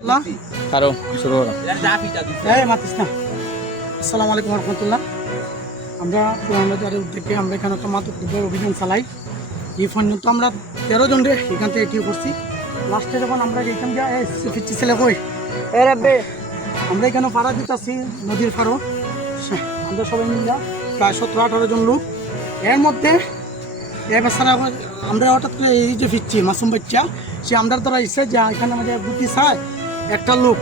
আসসালামু আলাইকুম রহমতুল্লাহ। আমরা পুরানবাজারের উদ্যোগে আমরা এখানে একটা মাদক দ্রব্যের অভিযান চালাই। এই পর্যন্ত আমরা 13 জন রে এখান থেকে এটিও করছি। লাস্টে যখন আমরা এখান থেকে ফিরছি ছেলে কই আমরা এখানে পাড়া দিতেছি নদীর পাড়ও। আমরা সবাই মিলে প্রায় 17-18 জন লোক। এর মধ্যে এছাড়া আমরা হঠাৎ করে এই যে ফিরছি মাসুম বাচ্চা সে আমরা দ্বারা ইচ্ছে যে এখানে আমাদের বুদ্ধি চায় একটা লোক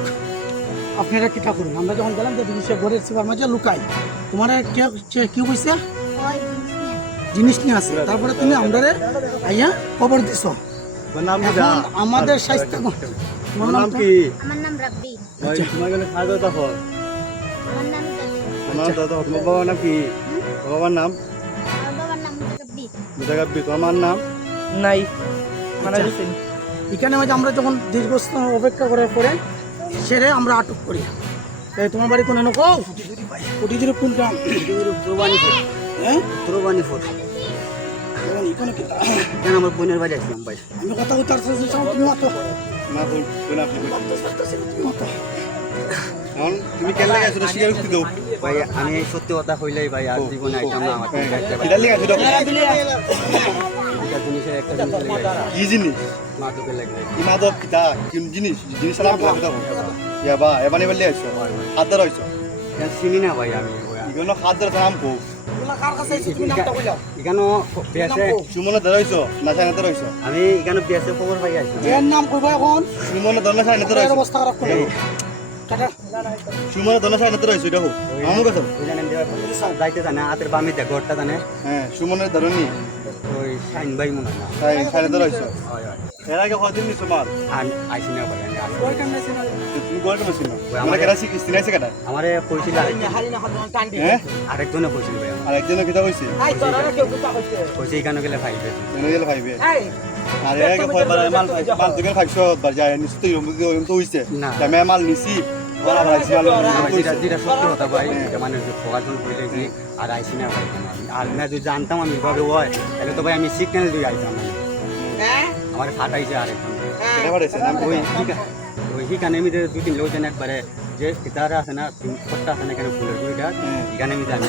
আপনারা কিতা করুন। আমরা যখন গেলাম যে জিনিসের ঘরের সিপার মাঝে লুকাই তোমার কেউ কইছে জিনিস নিয়ে আসে, তারপরে তুমি আমরা আইয়া খবর দিছ। এখন আমাদের স্বাস্থ্য আমার নাম কি? আমার নাম রাব্বি। আচ্ছা তোমার গেলে খাওয়া দাওয়া দাও। আমার নাম আমার দাদা। তোমার বাবার নাম কি? বাবার নাম? আমার বাবার নাম রাব্বি। রাব্বি। তোমার নাম? নাই মানে এখানে মাঝে আমরা যখন দীর্ঘস্থান অপেক্ষা করার পরে সেরে আমরা আটক করি। তাই তোমার বাড়ি কোন কো কুটিজুরি কোন গ্রাম? হ্যাঁ তুরবানি ফোট। এখানে কি কেন আমার বোনের বাড়ি আসলাম ভাই। আমি কথা উত্তর তুমি মাতো না বল কোন আপনি তুমি মাতো তুমি কেন লাগে আসলে শিকার করতে দাও ভাই। আমি সত্যি কথা কইলাই ভাই আর জীবনে আইতাম না। আমার কিটা লাগে আসলে এটা জিনিসের একটা জিনিস লাগে। কি জিনিস? মাদকের লাগে। কি মাদক কিটা কি জিনিস? জিনিস নাম কথা দাও ইয়া বা এবারে বললে আইছো হাতদার হইছো কেন চিনি না ভাই। আমি ইগনো হাতদার নাম কো তোলা কার কাছে আইছো তুমি নামটা কইলাও। ইগানো বিয়াসে সুমনে ধরাইছো না চাইনা ধরাইছো? আমি ইগানো বিয়াসে খবর পাই আইছি। এর নাম কইবা এখন সুমনে ধরনা চাইনা ধরাইছো? অবস্থা খারাপ করে টাটা সুমনে ধরনা চাইনা ধরাইছো এটা হো আমু কাছে জানেন দেবা যাইতে জানা আতের বামে দে ঘরটা জানে। হ্যাঁ সুমনে ধরনি ওই শাইন ভাই মনে না শাইন ধরাইছো। হয় হয় এর আগে কতদিন নিছো মাল? আর আইছি না ভাই। আমি ওই কাম নাইছে না তুমি গোল্ড মেশিন আমরা কেরা সিনাইছে কেডা? আমারে কইছিল হ্যাঁ আরেকজনে কইছিল ভাই। আরেকজনে কিটা কইছে? আই তোরা কেউ কথা কইছে কইছে এখানে গেলে ভাইবে এখানে গেলে ভাইবে। আরে আগে কয়বার মাল দিকে 500 বার যায় নিশ্চয়ই ওরকম তো হইছে আমি মাল নিছি বলা ভাইছি মাল যেটা সত্যি কথা ভাই। এটা মানে ফোকাজন কইলে যে আর আইছি না ভাই। আর না যদি জানতাম আমি ভাবে হয় তাহলে তো ভাই আমি সিগন্যাল দিয়ে আইতাম। হ্যাঁ আমার ফাটাইছে আরেকজন এটা বাড়াইছে না ওই হিকানে আমি 2-3 লোক জানে একবারে যে গিটার আছে না কট্টা আছে না কেন ফুলের দুইটা এখানে আমি জানি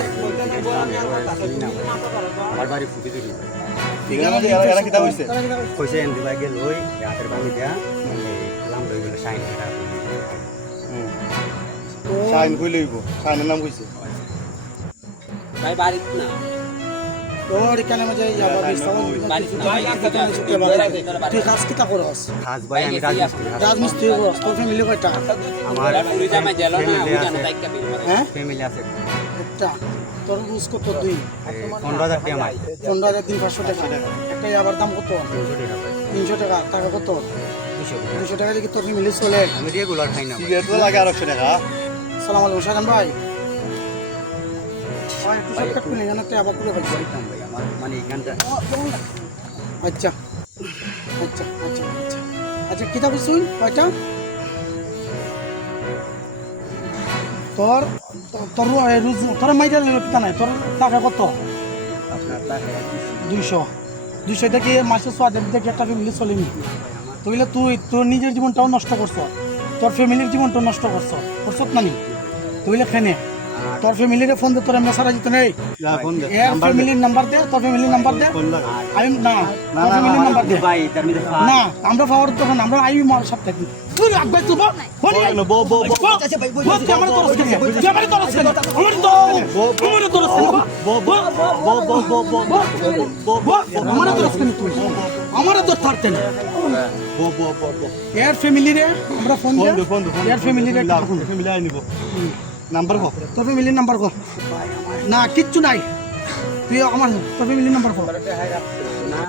আমার বাড়ি ফুটি দিই এরা কিতা হইছে কইছে এন্ড ভাই গেল ওই হাতের বামি দেয়া লাম লই গেল শাইন এটা শাইন কই লইব শাইনের নাম কইছে ভাই বাড়িত না তোর এখানে মাঝে যাবা বিস্তার তুই কাজ কিতা করস? কাজ ভাই আমি রাজমিস্ত্রি করস। তোর ফ্যামিলি কয়টা? আমার পুরি জামা জেল না ওখানে দাইকা বিল মারে। হ্যাঁ ফ্যামিলি আছে একটা তোর রুজ কত? দুই 15,000 টাকা মাই 15,500 টাকা। একটা আবার দাম কত? 300 টাকা। টাকা কত? 200 টাকা দিয়ে তোর ফ্যামিলি চলে? আমি রেগুলার খাই না সিগারেট তো লাগে 800 টাকা। আসসালামু আলাইকুম শাহান ভাই। একটু শর্টকাট করে জানা একটা আবার করে ফেলছি ভাই আমার মানে এখানটা আচ্ছা আচ্ছা আচ্ছা আচ্ছা আচ্ছা কিতা বলছুন কয়টা? তোর তোর রুজ তোর মাইটা কিতা নাই তোর টাকা কত? আপনার টাকা 200 থেকে মাসে 6,000 থেকে একটা ফ্যামিলি চলেনি। তাহলে তুই তোর নিজের জীবনটাও নষ্ট করছ, তোর ফ্যামিলির জীবনটাও নষ্ট করছ না নি? তুইলে খেনে তোর ফ্যামিলির ফোন দে, তোর মেসারা জিত নেই ফ্যামিলির নাম্বার দে, তোর ফ্যামিলির নাম্বার দে। আমি না তোর ফ্যামিলির নাম্বার দে ভাই তার মধ্যে না আমরা পাওয়ার তখন আমরা আইবি মার সব থাকি তুই একবার তুই বল আমার তোর স্কিল আমার তোর স্কিল আমার তো আমার তোর স্কিল আমার তোর স্কিল তুই আমার তো থাকতে না এর ফ্যামিলি রে আমরা ফোন দে এর ফ্যামিলি রে ফ্যামিলি আই নিব নাম্বার কো তোর ফ্যামিলির নাম্বার কো না কিচ্ছু নাই তুই আমার তোর ফ্যামিলির নাম্বার কো না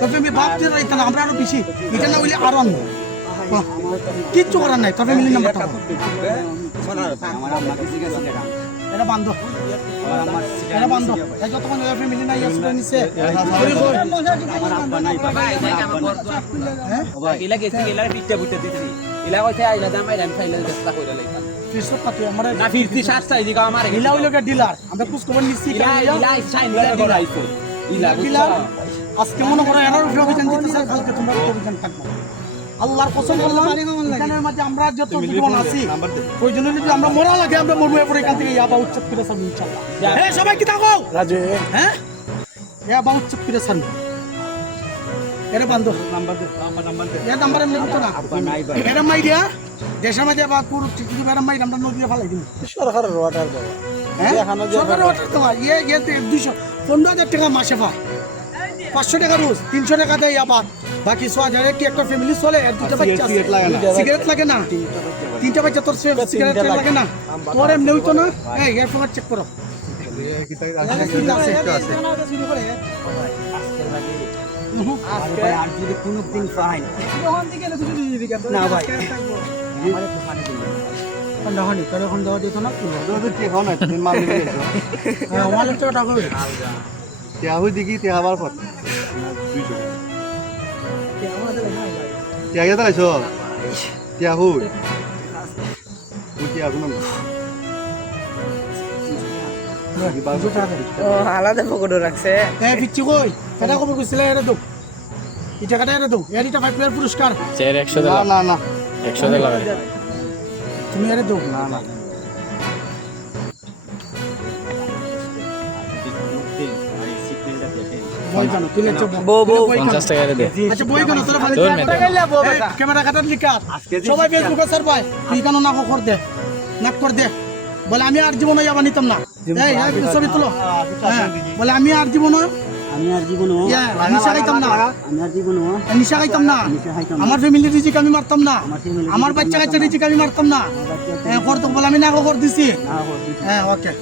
তোর ফ্যামিলি বাপ দিয়ে রাইতা না আমরা আরো বেশি এটা না হইলে আরো আনবো কিচ্ছু করার নাই তোর ফ্যামিলির নাম্বারটা আমার আম্মা কিছু গেছে দেখা এটা বান্ধ এটা বান্ধ এই যতক্ষণ ওর ফ্যামিলি নাই আসলে নিছে আমার আব্বা নাই ভাই দেখ আমার বড় হ্যাঁ ভাই ইলা গেছে ইলা পিঠা বুটা দিছি ইলা কইছে আইলা দাম আইলা ফাইলা চেষ্টা কইরা লাইতাম ফিরছো পাতি আমরা না ফিরতি 7 সাইজ দিগা আমার ইলা হইলো কে ডিলার আমরা কুছ খবর নিছি ইলা সাইন করে আইছে ইলা ডিলার আজকে মনে করো এনার উপরে অভিযান দিতে স্যার কালকে তোমরা অভিযান থাকবো আল্লাহর কসম করলাম এখানের মাঝে আমরা যত জীবন আছি ওই জন্য যদি আমরা মরা লাগে আমরা মরবো এরপর এখান থেকে ইয়াবা উচ্চত করে সারবো ইনশাল্লাহ। হ্যাঁ সবাই কি থাকো রাজু হ্যাঁ ইয়াবা উচ্চত করে সারবো এর বান্ধব এর নাম্বার এমনি হতো না এরম মাই দিয়া দেশের মাঝে বা পুরো টিকি এরম মাই আমরা নদীতে ফেলাই দিন সরকারের ওয়াটার হ্যাঁ সরকারের ওয়াটার তোমার ইয়ে 215,000 টাকা মাসে পায় 500 টাকা রোজ 300 টাকা দেয় আবার বাকি 6,000 কি একটা ফ্যামিলি চলে আর দুটো বাচ্চা আছে সিগারেট লাগে না তিনটা বাচ্চা তোর সিগারেট লাগে না তোর এমনি হইতো না এই এয়ারফোন চেক করো আর যদি কোনো দিন পাই না ভাই হনি তোর এখন দেওয়া যেত না টিয়া অনেক টাকা হবে হই দেখি টিয়া আবার পর 200 টিয়া গেছে লাইছ টিয়া হই টিয়া গুণ আলাদা পকেটও রাখছে পিচ্ছি কই এটা কবে কইছিলে এরে দাও এই টাকাটা এরে দাও এর এটা 5 প্লেয়ার পুরস্কার চেয়ার 100 না না না 100 টাকা লাগে তুমি এরে দাও না না বই জানো তুই লেছো বউ 50 টাকা রে দে আচ্ছা বই কেন তোরা ভালো তোর মেয়ে। ক্যামেরা কাটার লিখা সবাই ফেসবুকে স্যার ভাই তুই কেন না কর দে নাক কর দে বলে আমি আর জীবনে যাবা নিতাম না এই এই ছবি তুলো হ্যাঁ, বলে আমি আর জীবনে নিশা খাইতাম না নিশা খাইতাম না আমার ফ্যামিলির রিজিক আমি মারতাম না আমার বাচ্চা কাচ্চা রিজিক আমি মারতাম না হ্যাঁ করতো বলে আমি না কর দিছি হ্যাঁ ওকে